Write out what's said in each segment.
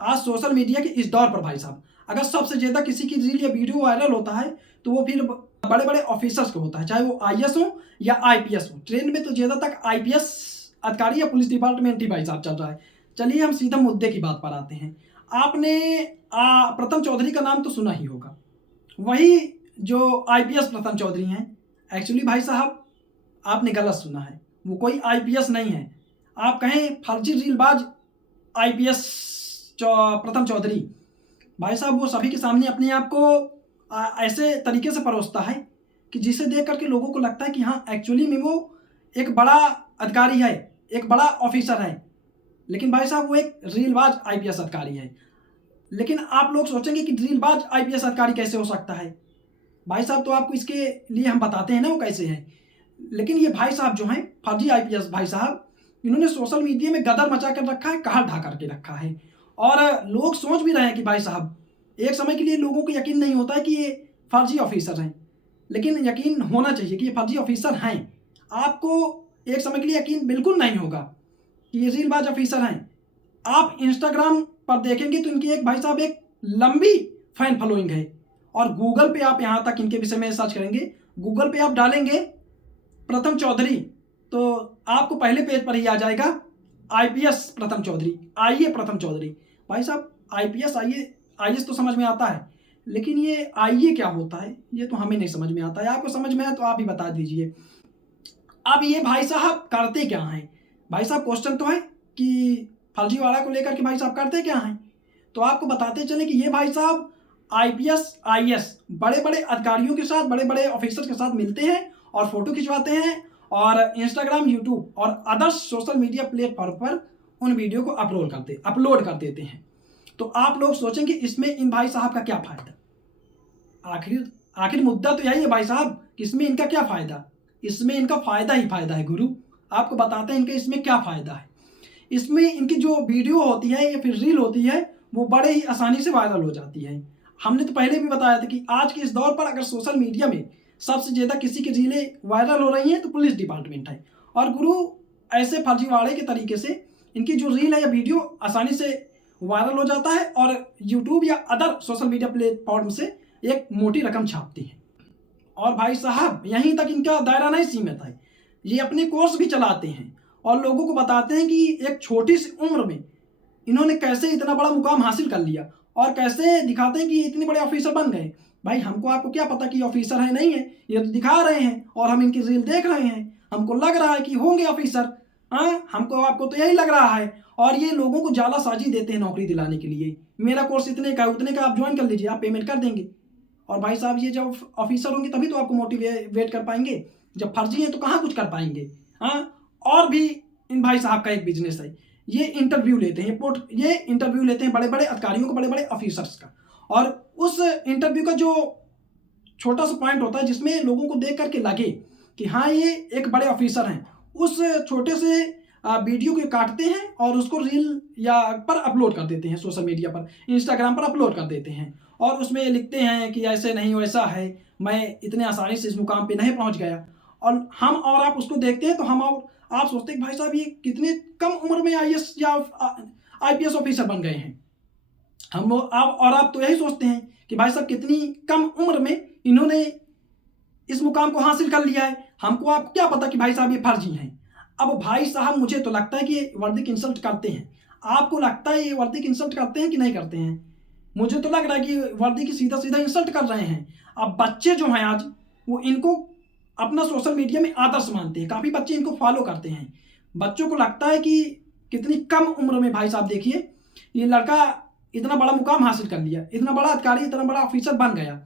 आज social media के इस दौर पर भाई साहब, अगर सबसे ज़्यादा किसी की रील या वीडियो वायरल होता है, तो वो फिर बड़े-बड़े ऑफ़िसर्स का होता है, चाहे वो आईएएस हो या आईपीएस हो। ट्रेंड में तो ज़्यादा तक आईपीएस अधिकारी या पुलिस डिपार्टमेंट ही भाई साहब चल रहा है। चलिए हम सीधा मुद्दे की बात पर आते हैं। आपने प्रथम चौधरी का नाम तो सुना ही होगा। वही जो आईपीएस प्रथम चौधरी हैं, एक्चुअली भाई साहब आपने गलत सुना है। वो कोई आईपीएस नहीं है। आप कहें फर्जी रीलबाज आईपीएस प्रथम चौधरी। भाई साहब वो सभी के सामने अपने आप को ऐसे तरीके से परोसता है कि जिसे देख कर के लोगों को लगता है कि हाँ एक्चुअली में वो एक बड़ा अधिकारी है, एक बड़ा ऑफिसर है। लेकिन भाई साहब वो एक रीलबाज आईपीएस अधिकारी है। लेकिन आप लोग सोचेंगे कि ड्रिलबाज आईपीएस अधिकारी कैसे हो सकता है। भाई साहब तो आपको इसके लिए हम बताते हैं ना वो कैसे हैं। लेकिन ये भाई साहब जो हैं फर्जी आईपीएस भाई साहब, इन्होंने सोशल मीडिया में गदर मचा कर रखा है, कहर ढा करके रखा है। और लोग सोच भी रहे हैं कि भाई साहब एक समय के लिए लोगों को यकीन नहीं होता है कि ये फर्जी ऑफिसर हैं, लेकिन यकीन होना चाहिए कि ये फर्जी ऑफिसर हैं। आपको एक समय के लिए यकीन बिल्कुल नहीं होगा कि ये रीलबाज ऑफिसर हैं। आप इंस्टाग्राम पर देखेंगे तो इनकी एक भाई साहब एक लंबी फैन फॉलोइंग है। और गूगल पे आप यहाँ तक इनके विषय में सर्च करेंगे, गूगल पे आप डालेंगे प्रथम चौधरी, तो आपको पहले पेज पर ही आ जाएगा आईपीएस प्रथम चौधरी, आईए प्रथम चौधरी। भाई साहब आईपीएस आईएएस तो समझ में आता है, लेकिन ये आईए क्या होता है ये तो हमें नहीं समझ में आता है। आपको समझ में है तो आप ही बता दीजिए। अब ये भाई साहब करते क्या हैं? भाई साहब क्वेश्चन तो है कि फर्जीवाड़ा को लेकर के भाई साहब करते क्या हैं? तो आपको बताते चले कि ये भाई साहब आईपीएस आईएएस बड़े-बड़े अधिकारियों के साथ, बड़े-बड़े ऑफिसर्स के साथ मिलते हैं और फोटो खिंचवाते हैं और इंस्टाग्राम, यूट्यूब और अदर्स सोशल मीडिया प्लेटफॉर्म पर उन वीडियो को अपलोड कर देते हैं। तो आप लोग सोचेंगे इसमें इन भाई साहब का क्या फ़ायदा? आखिर आखिर मुद्दा तो यही है भाई साहब कि इसमें इनका क्या फ़ायदा? इसमें इनका फ़ायदा ही फ़ायदा है गुरु। आपको बताते हैं इनके इसमें क्या फ़ायदा है। इसमें इनकी जो वीडियो होती है या फिर रील होती है, वो बड़े ही आसानी से वायरल हो जाती है। हमने तो पहले भी बताया था कि आज के इस दौर पर अगर सोशल मीडिया में सबसे ज़्यादा किसी की रीलें वायरल हो रही हैं तो पुलिस डिपार्टमेंट है। और गुरु ऐसे फर्जीवाड़े के तरीके से इनकी जो रील है या वीडियो आसानी से वायरल हो जाता है और यूट्यूब या अदर सोशल मीडिया प्लेटफॉर्म से एक मोटी रकम छापती है। और भाई साहब यहीं तक इनका दायरा नहीं सीमित है, ये अपने कोर्स भी चलाते हैं और लोगों को बताते हैं कि एक छोटी सी उम्र में इन्होंने कैसे इतना बड़ा मुकाम हासिल कर लिया और कैसे दिखाते हैं कि इतने बड़े ऑफिसर बन गए। भाई हमको आपको क्या पता कि ऑफिसर है नहीं है, ये तो दिखा रहे हैं और हम इनकी रील देख रहे हैं, हमको लग रहा है कि होंगे ऑफिसर। हाँ हमको आपको तो यही लग रहा है। और ये लोगों को जालासाजी देते हैं नौकरी दिलाने के लिए। मेरा कोर्स इतने का उतने का आप ज्वाइन कर लीजिए, आप पेमेंट कर देंगे। और भाई साहब ये जब ऑफिसर होंगे तभी तो आपको मोटिवेट कर पाएंगे, जब फर्जी हैं तो कहाँ कुछ कर पाएंगे। हाँ और भी इन भाई साहब का एक बिजनेस है, ये इंटरव्यू लेते हैं बड़े बड़े अधिकारियों को, बड़े बड़े ऑफिसर्स का। और उस इंटरव्यू का जो छोटा सा पॉइंट होता है जिसमें लोगों को देख करके लगे कि हाँ ये एक बड़े ऑफिसर हैं, उस छोटे से वीडियो को काटते हैं और उसको रील या पर अपलोड कर देते हैं, सोशल मीडिया पर, इंस्टाग्राम पर अपलोड कर देते हैं। और उसमें लिखते हैं कि ऐसे नहीं वैसा है, मैं इतने आसानी से इस मुकाम पे नहीं पहुंच गया। और हम और आप उसको देखते हैं तो हम और आप सोचते हैं कि भाई साहब ये कितने कम उम्र में आईएएस या आईपीएस ऑफिसर बन गए हैं। हम आप तो यही सोचते हैं कि भाई साहब कितनी कम उम्र में इन्होंने इस मुकाम को हासिल कर लिया है। हमको आप क्या पता कि भाई साहब ये फर्जी हैं। अब भाई साहब मुझे तो लगता है कि ये वर्दी की इंसल्ट करते हैं। आपको लगता है ये वर्दी की इंसल्ट करते हैं कि नहीं करते हैं? मुझे तो लग रहा है कि वर्दी की सीधा सीधा इंसल्ट कर रहे हैं। अब बच्चे जो हैं आज वो इनको अपना सोशल मीडिया में आदर्श मानते हैं, काफ़ी बच्चे इनको फॉलो करते हैं। बच्चों को लगता है कि कितनी कम उम्र में भाई साहब देखिए ये लड़का इतना बड़ा मुकाम हासिल कर लिया, इतना बड़ा अधिकारी, इतना बड़ा ऑफिसर बन गया।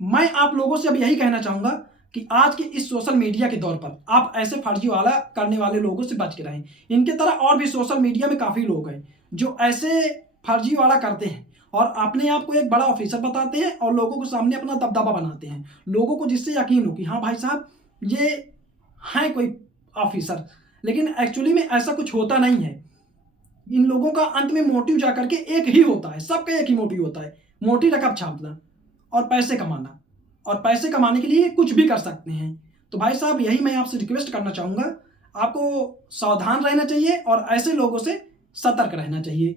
मैं आप लोगों से अब यही कहना चाहूँगा कि आज के इस सोशल मीडिया के दौर पर आप ऐसे फर्जीवाड़ा करने वाले लोगों से बच के रहें। इनके तरह और भी सोशल मीडिया में काफ़ी लोग हैं जो ऐसे फर्जीवाड़ा करते हैं और अपने आप को एक बड़ा ऑफिसर बताते हैं और लोगों के सामने अपना दबदबा बनाते हैं, लोगों को जिससे यकीन हो कि हाँ भाई साहब ये हैं कोई ऑफिसर। लेकिन एक्चुअली में ऐसा कुछ होता नहीं है। इन लोगों का अंत में मोटिव जाकर के एक ही होता है, सबका एक ही मोटिव होता है, मोटी रकम छापना और पैसे कमाना। और पैसे कमाने के लिए कुछ भी कर सकते हैं। तो भाई साहब यही मैं आपसे रिक्वेस्ट करना चाहूँगा, आपको सावधान रहना चाहिए और ऐसे लोगों से सतर्क रहना चाहिए।